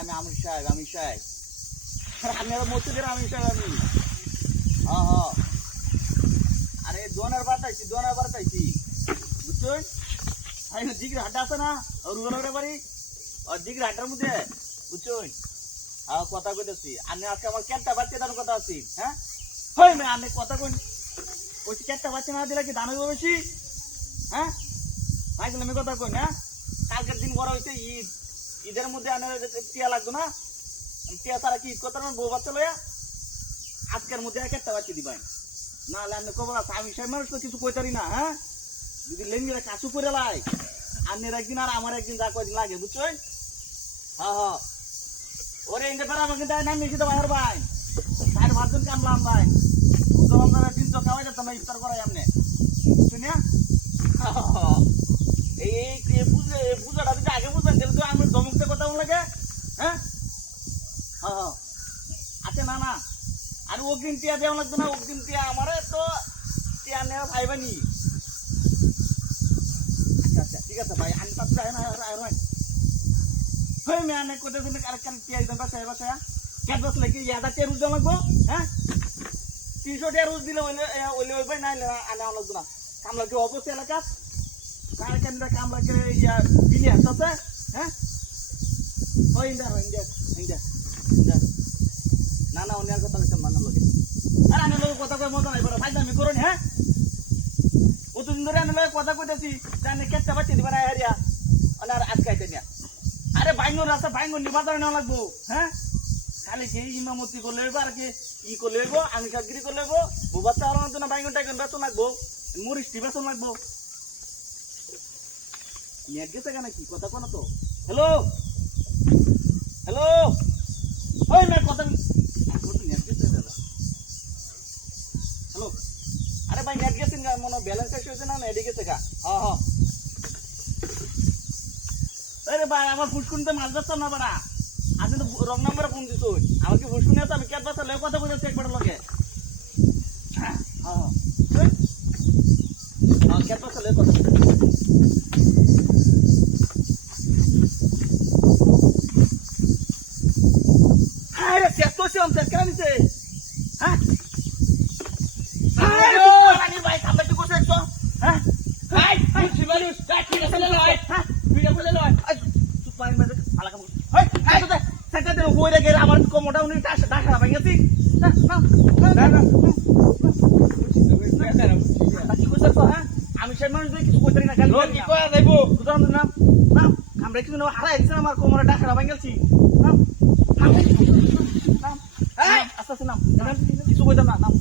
আমি আমির সাহেব আমি আর মসজিদের আমির সাহেব আমি। হ্যাঁ হ্যাঁ, আরে দোনার বাতাইছি বুঝছেন? দিঘির হাটটা আছে না রুগলের বাড়ি, ওই দিঘির হাটটার মধ্যে বুঝছেন? হ্যাঁ কথা কইতেছি, আমি আজকে আমার কেটটা বাচ্চা দান কথা আছি। হ্যাঁ হই মে আমি কথা কই ওই কেটটা বাচ্চা না দিলে কি দান হইব বেশি? হ্যাঁ ভাই আমি কথা কই না, কালকের দিন বড় হইছে ঈদ, ঈদের মধ্যে আনে টিয়া লাগতো না, টিয়া ছাড়া কি ঈদ করতে বউ বাচ্চা লইয়া আজকের মধ্যে এক একটা বাচ্চা দিবেন, না হলে আপনি কব আমি সে মানুষ তো কিছু কইতারি না। হ্যাঁ যদি লেঙ্গিরা কাছু করে লাই আপনার একদিন আর আমার একদিন যা কয়দিন লাগে বুঝছেন? হ্যাঁ হ্যাঁ, ওরে ইন্ডে ফেরা আমাকে দেয় না মিশিতে ভাইয়ের ভাই তাই ভাবছেন কামলাম ভাই আপনারা দিন তো খাওয়াই যেতাম ইফতার করাই আপনি শুনিয়া। এই পুজোটা যদি আগে বুঝবেন তাহলে তো আমি ধমকতে কথা লাগে। হ্যাঁ হ্যাঁ আচ্ছা না না, আর অগ্রিম টিয়া দেওয়া লাগতো না, অগ্রিম টিয়া আমারে তো টিয়া নেওয়া ভাইবানি। আচ্ছা আচ্ছা ঠিক আছে ভাই, আমি তার যাই না হই মে আনে কোথায় শুনে কারেক্ট টিয়া দিতাম বাসায় কেট বসলে কি ইয়াদা টিয়া রুজ দেওয়া লাগবো? হ্যাঁ 300 টিয়া রুজ দিলে ওইলে ওই ভাই না আনা লাগতো না। কামলা কি অবশ্যই এলাকা কারেক্ট কামলা কে ইয়া দিলি আছে। হ্যাঁ ওই ইন্ডিয়া না না অন্য কথা বলতাম না লোকে, আর আনে লোক কথা কই মজা নাই বড় ভাই আমি করনি। হ্যাঁ অতদিন ধরে আনে লোক কথা কইতাছি জানে কেটটা বাচ্চা দিবা না এরিয়া আর আজকাইতে না। আরে বাইঙ্গন রাস্তা বাইঙ্গন নি বাজারে নেওয়া লাগবো। হ্যাঁ খালি কি ইমামতি করলে হইব আর কি ই করলে হইব, আমি কাগিরি করলে হইব, বউ বাচ্চা আলানোর জন্য বাইঙ্গন টাইগন বেতন লাগবো, মরিচটি বেতন লাগবো। নেট গেছে কেন কি কথা কোন তো? হ্যালো হ্যালো ওই মে কথা নেট গেছে দাদা। হ্যালো আরে ভাই নেট গেছেন গা মনে ব্যালেন্স শেষ হয়েছে না নেট গেছে গা। হ্যাঁ হ্যাঁ আরে ভাই আমার ফুসকুনিতে মাছ ধরতাম না বাড়া, আপনি তো রং নাম্বারে ফোন দিছ, আমার কি ফুসকুনি আছে? আমি কেট বাচ্চা লেগে কথা বলতেছি একবার লগে। হ্যাঁ হ্যাঁ কেট বাচ্চা লেগে কথা আরে চেষ্টা ছিলাম চেষ্টা নিছে। হ্যাঁ ভাই সামনে কি করছে একটু? হ্যাঁ মানুষ ঠিক আছে লয়। হ্যাঁ ভিডিও করে লয় সুপার মেরে ভালো কাম হয় সেটা দে হইরে গেলে আমার কোমোটা উনি ডাকা ভাই গেছি না না না কি কইছ তো? হ্যাঁ আমি সেই মানুষ কিছু কইতারি না গালি কি কয়া যাইবো বুঝাম না না আমরা কিছু না হারাই দিছ আমার কোমরে ডাকা ভাই গেছি না না এই আস্তে আস্তে নাম কিছু কইতাম না নাম